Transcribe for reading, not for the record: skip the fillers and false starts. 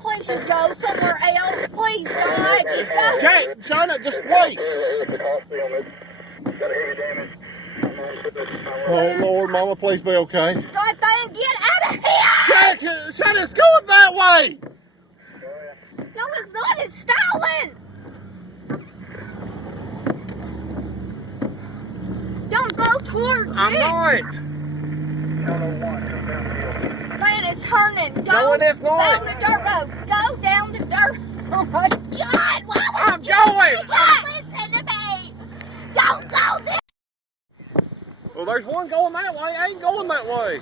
Please just go somewhere else. Please, God, just go. Jack, China, just wait. Oh, Lord, Mama, please be okay. God, Thann, get out of here! Jack, China, it's going that way. No, it's not. It's stolen. Don't go towards I'm it. not. Thann, it's turning. Go No, it is not. down the dirt road. Go down the dirt. Oh my God! Why I'm would you going. listen to me? Don't go there. Well, there's one going that way. I ain't going that way.